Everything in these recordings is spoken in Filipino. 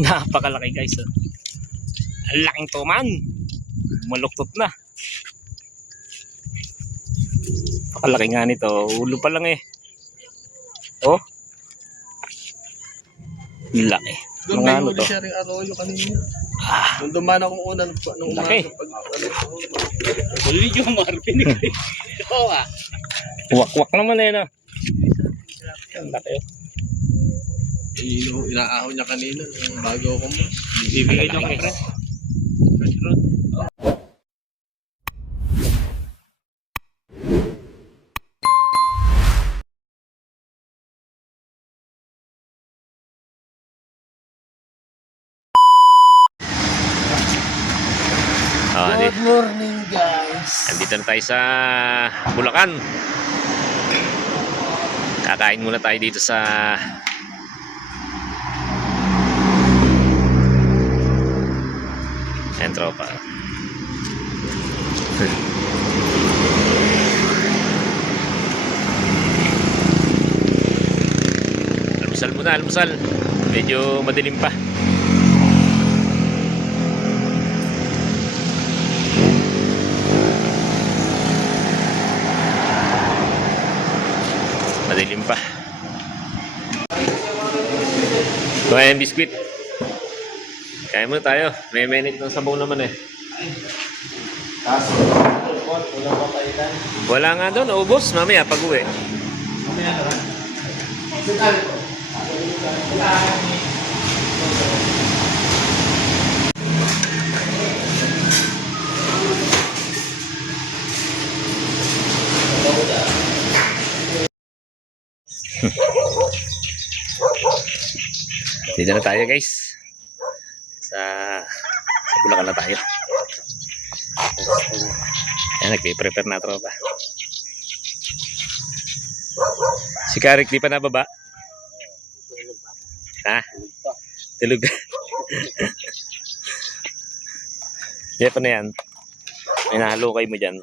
Napakalaki guys. Oh. Ang laking tuman. Maluktot na. Napakalaki nga nito. Ulo pa lang eh. Oh. Laki. Doon Mga may ano huli to? siya rin arroyo kanina. Nung dumaan akong una, nung umaga, Laki. huli yung Marvin. Oo ah. Wak-wak naman eh no. Ang laki oh. Inaahon niya kanina, bago ako mo. Bibigay niyo kay pre. Good morning guys. Andito na tayo sa Bulacan. Kakain muna tayo dito sa Entropa. Almusal muna, almusal. Medyo madilim pa. Madilim pa. Kuha yung biskwit. Kaya muna tayo. May minute ng sabaw naman eh. Kaso, wala pa tayo dan. Wala nga doon. Naubos. Mamaya pag uwi. Mamaya na lang. Dito na tayo guys. Sa Bulacan na tayo. Ayan, nagpiprepare na tropa. Si Karik di pa nababa? Ha? Tulog. Diyan pa na yan. May nahalukay mo dyan.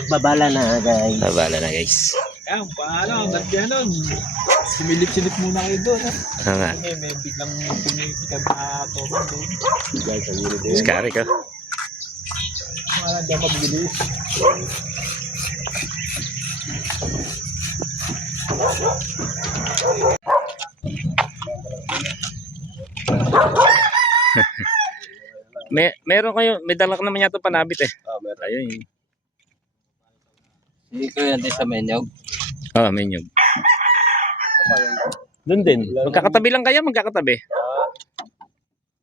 Magbabala na guys. Nabala na guys. Ayan, paano? Ba't gano'n? Similip-silip muna kayo doon. Oo nga. Kasi may biglang pumipikad na toman doon. Si Karik oh. Mga diyan mabilis. Meron kayo, may dalak naman yata panabit eh. Meron. Ayun. Hindi ko yan din sa menyog. Oh, menyog. Doon din. Magkakatabi lang kayo, magkakatabi.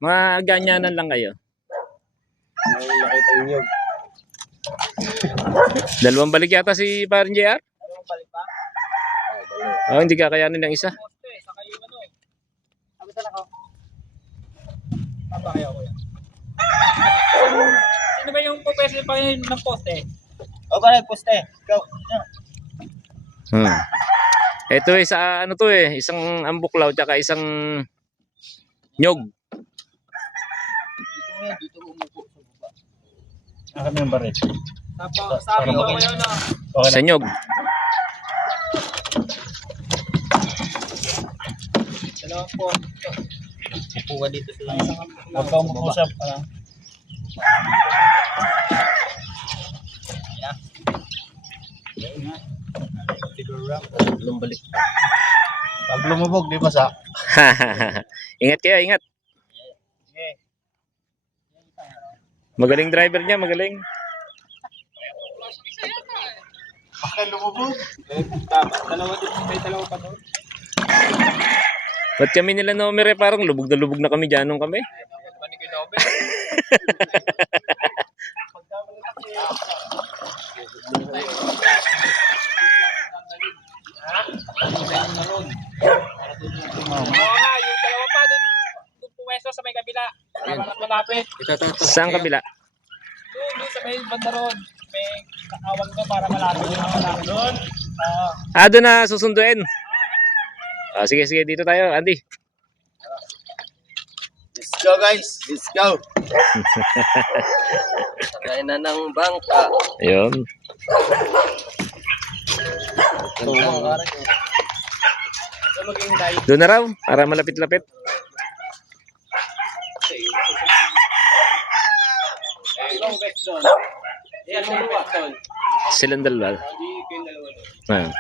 Mga ganyanan lang kayo. Ang nakita yung nyog. Dalawang balik yata si Parang JR. Dalawang balik pa? Oh, hindi kakayanin ng isa. Saka yung ano. Sabi saan ako? Tama kayo ko yan. Sino ba yung pupwesto pa yun ng poste? O ba poste? Ikaw. Ito eh, sa ano to eh, isang ambuklaw tsaka isang nyog. Dito umupo sa baba. Kami yung barit. Sabi ko yun na. Sa nyog. Dalawang po. Upuha dito sila. Huwag ka umuusap. Lumbalik. Pag lumubog, di ba sa? Ingat kayo, ingat. Magaling driver niya, magaling. Bakit lumubog? Dalawa din, may dalawa pa doon. Ba't kami nila numero eh, parang lubog na kami dyan nung kami. Panik yung Nobel. Oo nga, yung dalawa pa doon pumesto sa may kabila. Para malapit. Saan kabila? Doon sa may banda roon. May kakawag na para malapit doon. Doon na susunduin. Sige, dito tayo, Andy. Let's go guys, let's go. Sakay na ng bangka. Ayun. maghihintay. Doon na raw, para malapit-lapit. Ibang guys doon. Yan, dalawa. Silang dalawa. Hindi kayong dalawa doon. Ayun.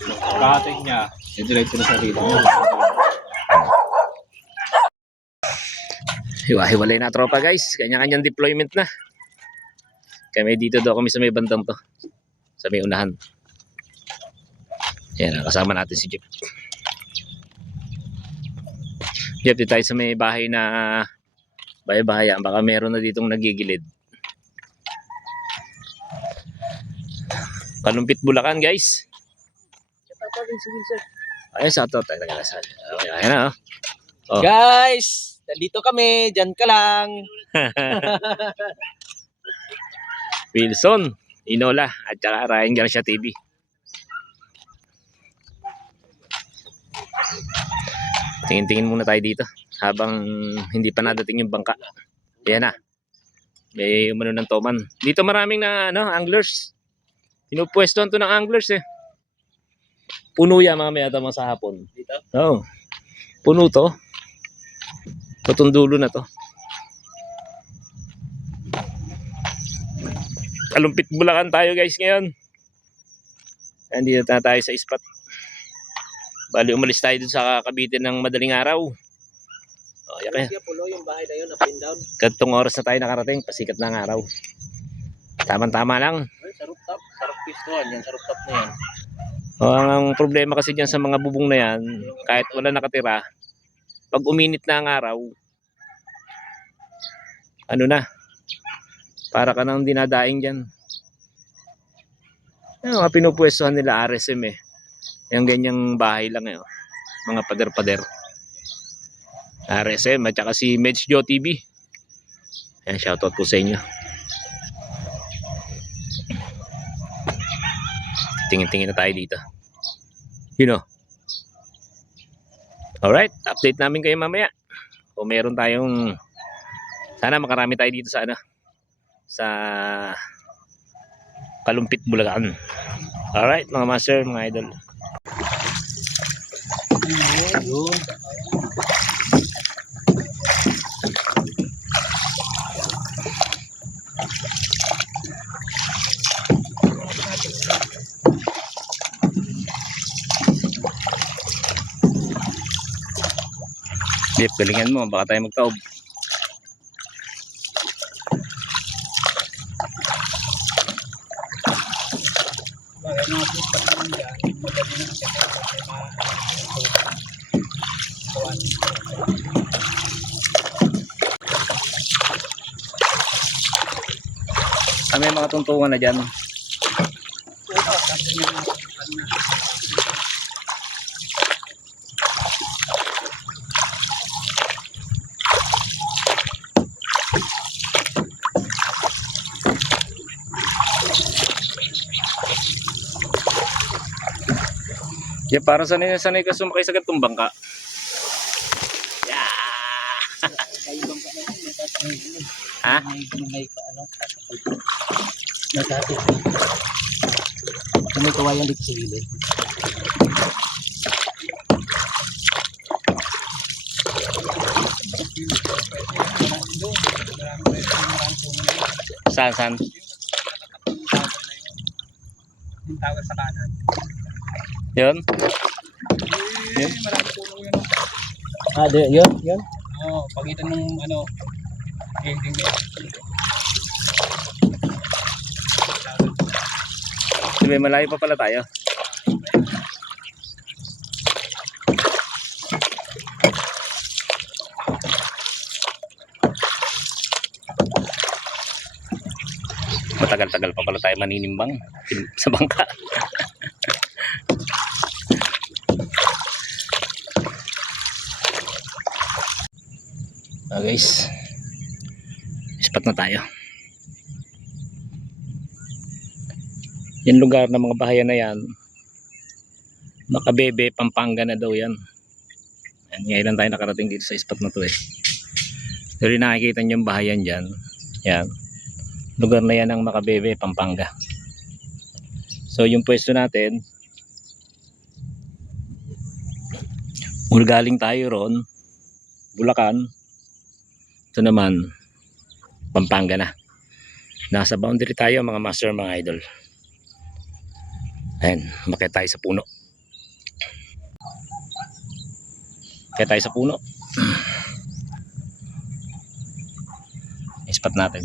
Kakatay niya. Diretso na sa rito. Hiwa-hiwalay na tropa guys. Kanya-kanyang deployment na. Kami dito daw kami sa may bandang to. Sa may unahan. Yan, kasama natin si Jeep. Jeep, dito tayo sa may bahay na bahay-bahayan. Baka meron na ditong nagigilid. Kalumpit Bulacan guys. Ayun sa to. Ayan na. Oh. Guys, nandito kami. Diyan ka lang. Wilson, Inola, at saka Ryan Garcia TV. Tingin-tingin muna tayo dito habang hindi pa nadating yung bangka. Ayan na. May umano ng toman. Dito maraming na anglers. Pinupwestuhan to ng anglers eh. Puno yan mga may atamang sa hapon. Dito? Oo. Puno to. Patong dulo na to. Kalumpit Bulacan tayo guys ngayon. Andito na tayo sa spot. Bali umalis tayo dun sa Cavite ng madaling araw. Oh, yan kaya. Pulo yung bahay na yun, up and down. Katong oras na tayo nakarating, pasikat na ang araw. Tama-tama lang. Ay, sa rooftop. Sa rooftop yan. Sa rooftop na yan. Oh, ang problema kasi dyan sa mga bubong na yan, kahit wala nakatira, pag uminit na ang araw, ano na, para ka nang dinadaing dyan. Yung mga pinupwestuhan nila RSM eh. Yung ganyang bahay lang eh. Mga pader-pader. RSM at saka si Medjo TV. Ayan, shoutout po sa inyo. Tingin-tingin na tayo dito. You know. Alright, update namin kayo mamaya. Kung meron tayong, sana makarami tayo dito sa sa Kalumpit Bulacan. Alright mga master, mga idol. Yun. Jeep, galingan mo, baka tayo magtaob. Bagay mga pupat naman dyan. Madali na kasi May mga tuntungan na dyan. Yeah, para sanay ka sumakay sa gantong bangka. Yeah. Ha? May ano, may kasi. May kawayan dito sa gilid. Saan? Yung tawag sa kanan. Yun? Marami puno yun. Yun? Oo, pagitan ng ano, building niya. May malayo pa pala tayo. Matagal-tagal pa pala tayo maninimbang sa bangka. Guys, spot na tayo. Yan lugar ng mga bahayan na yan, Macabebe, Pampanga na daw yan. Ngayon lang tayo nakarating dito sa spot na to eh. Pero nakikita nyo yung bahayan dyan. Yan. Lugar na yan ng Macabebe, Pampanga. So yung pwesto natin Kung galing tayo ron, Bulacan, ito naman, Pampanga na. Nasa boundary tayo mga master, mga idol. Ayan, makita tayo sa puno. Kaya tayo sa puno. Spot natin.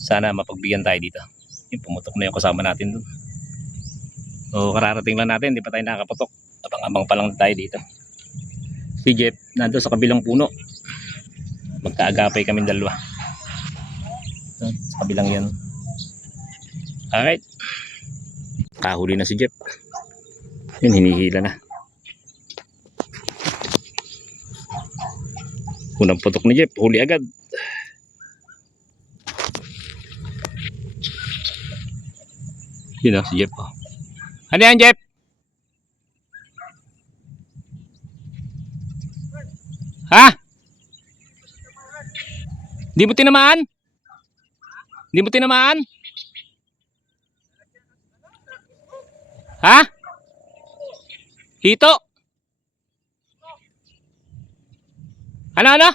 Sana mapagbigyan tayo dito. Yung pumutok na yung kasama natin dun. So kararating lang natin, di pa tayo nakaputok. Abang-abang pa lang tayo dito. Si Jeff nandun sa kabilang puno. Magkaagapay kaming dalawa. Sa kabilang yan. Alright. Kahuli na si Jeff. Yun, hinihila na. Unang putok ni Jeff, huli agad. Yun o, si Jeff. Ano yan, Jeff? Ha? Di mo tinamaan? Di mo tinamaan? Ha? Hito? Ano?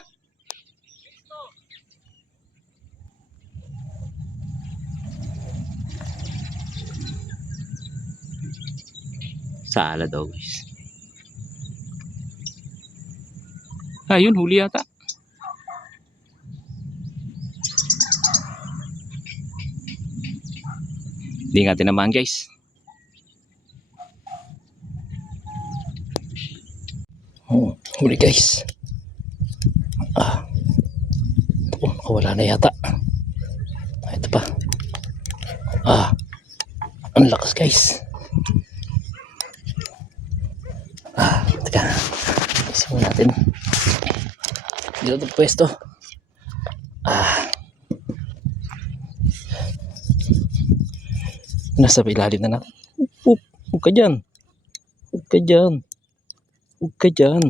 Sala daw guys. Ayun, huli yata. Hindi nga tinamaan guys. Oh, huli guys. Oh, nakawala na yata. Ito pa. Ang lakas guys. Teka. Isin mo natin. Dito ito pwesto. Nasa ilalim na natin. Huwag ka dyan. Huwag ka dyan. Huwag ka dyan.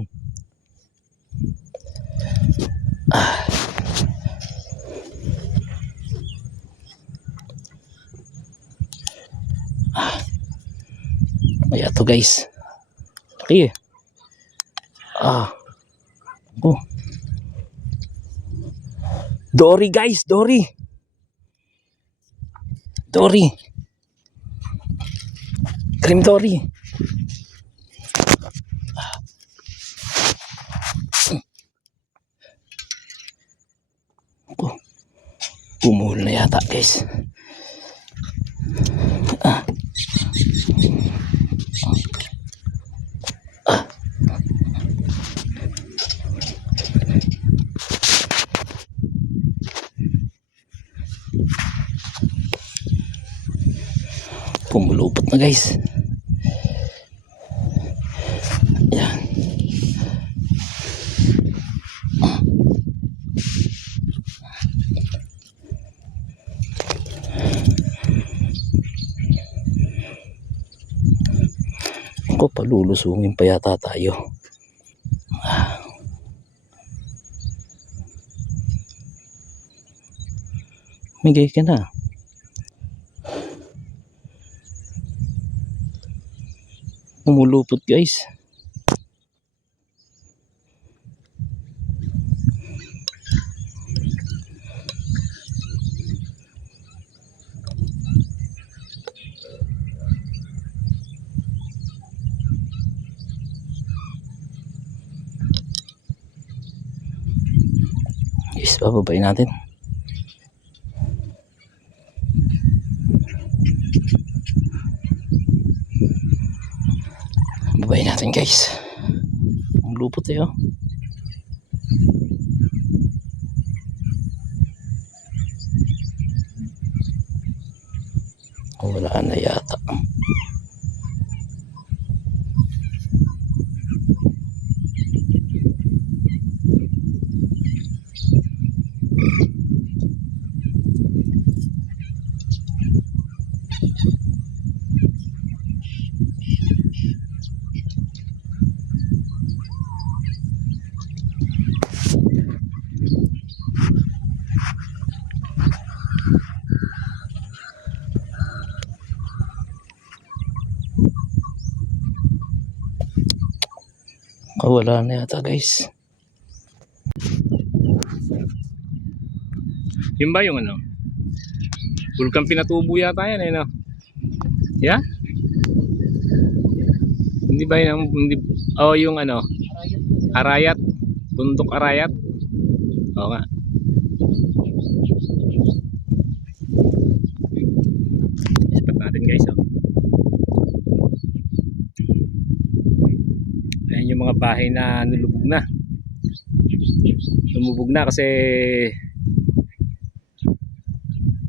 Kaya to guys. Laki eh. Oh. Dory guys, Dory. Cream Dory. Pumuhol na yata guys. Pumulupot na guys. Yan. Ako, palulusungin pa yata tayo. Migay ka na. Pumulupot guys. Guys, bababayin natin. Babayin natin guys. Ang lupot eh oh. Wala na yata. Oh, wala na yata guys. Yun ba yung ano? Vulkan Pinatubo yata yan eh no? Yeah? Hindi ba yun? Hindi, oh yung ano? Arayat. Bundok Arayat. Oo nga. Ispat natin guys oh. Ayan yung mga bahay na nulubog na. Lumubog na kasi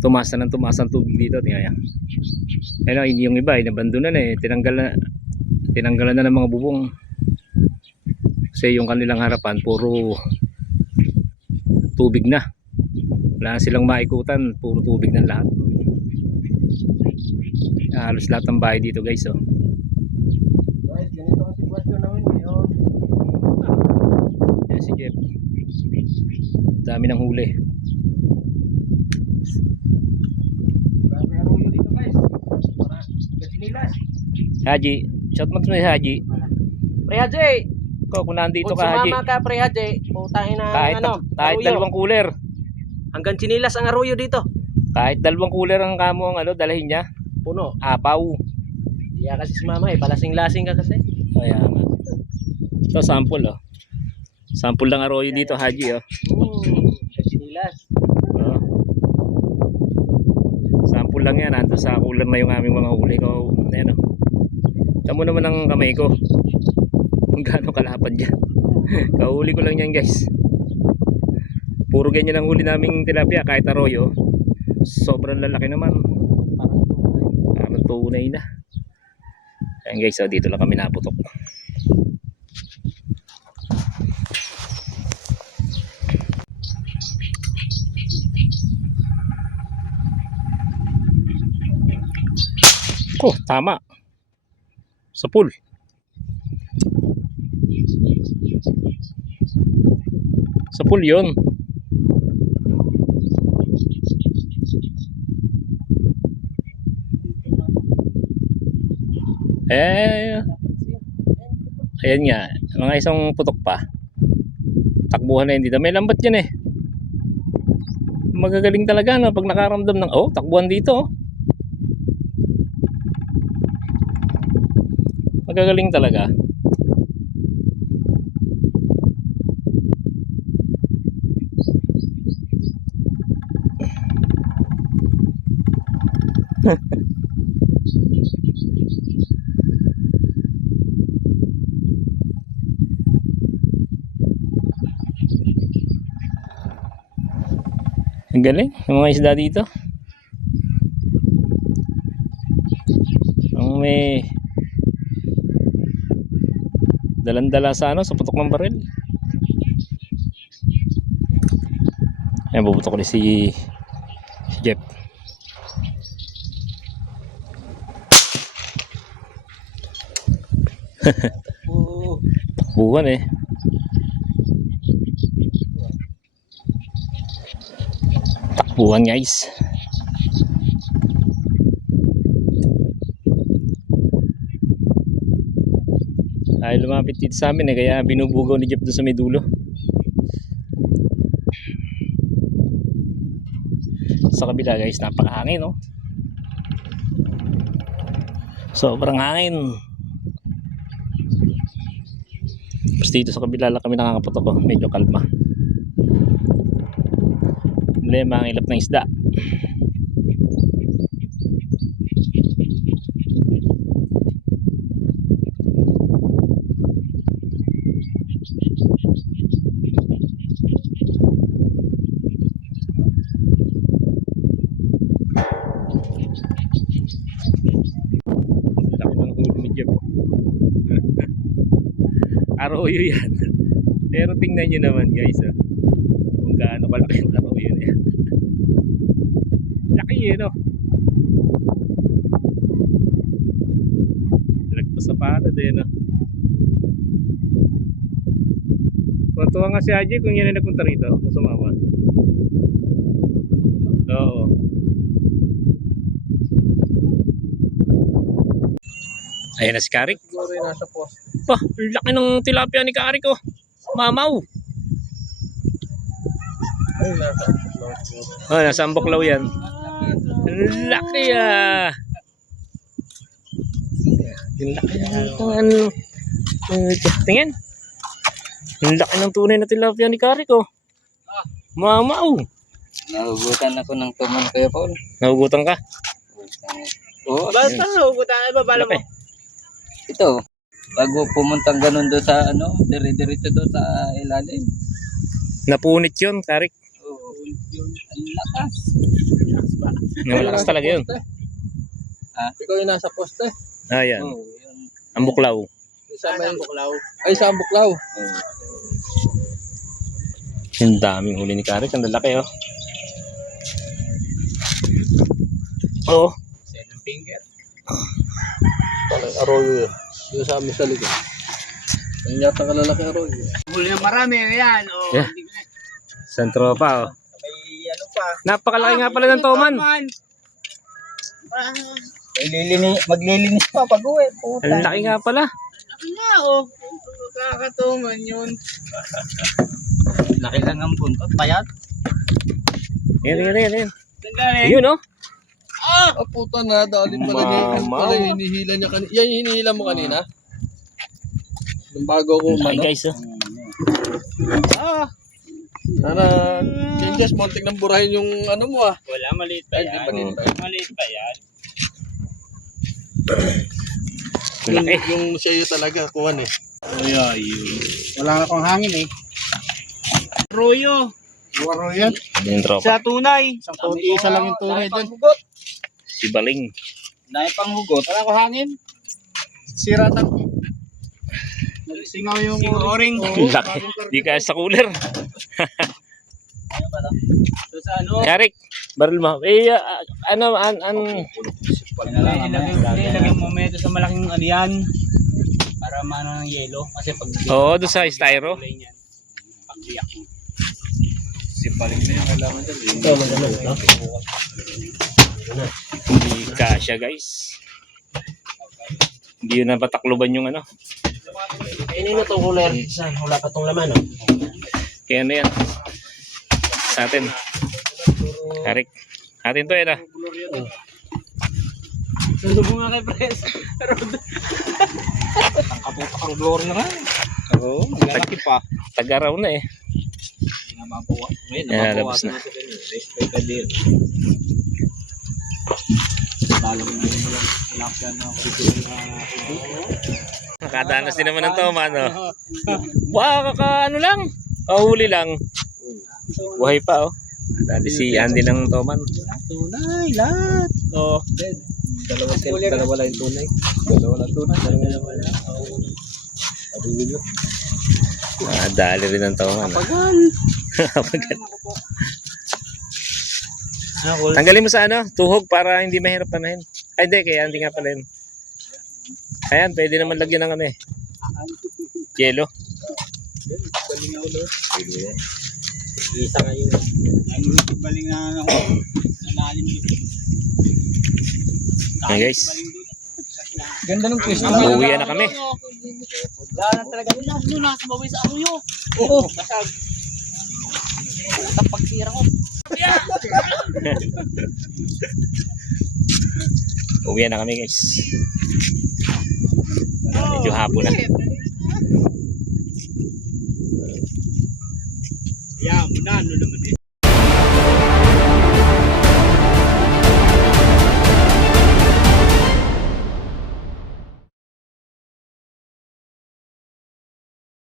tumaas na ng tumaas ang tubig dito. Tingnan yan. Ayun yung iba inabandonan eh. Tinanggalan na ng mga bubong. Kasi yung kanilang harapan puro tubig na. Wala na silang maikutan. Puro tubig ng lahat. Halos lahat ng bahay dito guys oh. Guys, ganito ang sitwasyon namin ngayon. Ayan si Jeff. Dami ng huli. Grabe arroyo dito guys. Para Gachinilas. Haji, shout mo to si Haji. Pre Haji! Kung nandito Kung ka Haji, sumama ka Pre Haji, putangin na kahit, kahit arroyo. dalawang cooler. Hanggang Chinilas ang arroyo dito. Kahit dalawang cooler ang kamo ang ano, dalahin niya. Puno. Apaw. Iya kasi sumama eh. Palasing-lasing ka kasi. Kaya nga. Ito sample oh. Sample ng arroyo dito Haji oh. Gachinilas. Oh. Sample lang yan. Nandun sa cooler na yung aming mga huli ko. Ayan oh. Tamo naman ang kamay ko. Kung gaano kalapad yan. Kahuli ko lang yan guys. Puro ganyan ang huli naming tilapia kahit arroyo. Sobrang lalaki naman. Parang tunay na. Ayan guys, oh, dito lang kami naputok. Oh, tama. Sa pool. Sa pool yun. Ayan nga, mga isang putok pa. Takbuhan na yun dito. May lambat yan eh. Magagaling talaga no, pag nakaramdam ng, oh, takbuhan dito. Magagaling talaga. Ang galing ng mga isda dito. Ang may dalan-dala sa ano, sa putok ng baril. Ayan, bubutok ulit si Jeff. Takbuhan eh. Takbuhan guys. Ay lumapit dito sa amin eh, kaya binubugaw ni Jeff doon sa may dulo. Sa kabila guys, napakahangin no. Sobrang hangin. Basta dito sa kabila lang kami nakakaputok ko, medyo kalma. Problema ang ilap ng isda. Laki ng huli ni Jeff. Arroyo yan. Pero tingnan nyo naman guys oh. Kung gaano kalaki yung arroyo na yan. Laki yun oh. Lagpas sa palad eh no. Tuwa nga si Haji kung yan ay nagpunta rito kung sumama. Oo. Ayan na si Karik. Siguro yung nasa post. Pa, ang laki ng tilapia ni Kari ko. Mamaw. Ay, nasa. Oh, nasa Ambuklaw yan. Ang laki ah. Ang laki ng ano. Tingin. Ang laki ng tunay na tilapia ni Kari ko. Mamaw. Nahugutan ako ng tuman, Kuya Paul. Nahugutan ka? Oo. Basta hugutan ay babala mo. Laki. Ito, bago pumuntang ganun doon sa ano, dire-diretso doon sa ilalim. Napunit yun, Kari. Oo, yun. Ang lakas. Malakas talaga yun. Ikaw yung nasa poste. Ayan. Oo, yun. Ambuklaw. Sa may buklaw. Ay, sa buklaw. Oo. Ang daming huli ni Kari. Ang lalaki oh. Oo. Seven finger. Parang arroyo yun. Yung sa amin sa likod. Ang yata kalalaki arroyo. Huli ng marami, ayan. Oh, Yeah. Sentro pa oh. may ano pa. Napakalaki nga pala ng toman. Maglilinis pa pag uwi. Ang laki nga pala. Laki nga, oh. Kakatuman yun. Laki lang ang buntot, payat. Yan. Saan galing? Ayun oh. Ah, puta na. Dali pala niya. Yan Mamaw. pala yung hinihila niya kanina. Yan yung hinihila mo kanina? Nung bago ko Ang laki umano. guys oh. Ah, Nana, Kinjas, montik ng burahin yung ano mo ah. wala, maliit pa Ay, yan. di maliit pa. Maliit pa yan. Ang laki. Yung sa'yo talaga, kuhan eh. Ay, wala na akong hangin eh. Royo. Waro yan. Yung tropa. Sa tunay. Isa lang yung tunay doon. Si Baling. Dahil pang hugot. Wala ko hangin. Sira tang. Nagsingaw yung oring. Ang laki. Di kaya sa cooler. Sa ano? Karik. Baril mo. Eh, Ilagay mo medyo sa malaking alian para maano ng yelo kasi pag Oo, doon sa styro. kulay niyan, pagbiyak mo. Sipaling na yung kailangan dyan. Hindi kasya guys. Hindi yun napatakloban yung ano. Kainin na itong cooler. Saan? Wala pa itong laman oh. Kaya ano yan. Sa atin. Karik. Atin to yan ah. Susubo nga kay Pres. Ang kaputak ang glory na nga. Oo. Lalaki pa. Tagaraw na eh. Hindi na mabawa. Ngayon, Yan, nababawasan labas na. na sila. Respect ka din. Lalo na yung walang lapyan na original na Nakadanas din naman ng toma no. Wow, ano lang. Kahuli lang. Buhay pa oh. Dali si Andy ng toman. tunay, lahat. Oh, Dalawa lang yung tunay. Dalawa lang tunay. Dalawa lang. Dali rin ng toman. pagan. Tanggalin mo sa ano, tuhog para hindi mahirap panahin. Ay hindi, kaya hindi nga pala yun. Ayan, pwede naman lagyan ng ano eh. Yelo. Isa kayo. Baling na ako. Nalalim dito. Ayan guys, Ganda ng twist. uuwi na kami. Wala na talaga. Yun na, sumabay sa arroyo. Oo. Basag. Putang pagtira ko. Uuwi na kami guys. Medyo hapon na. Yeah, muna, ano naman eh.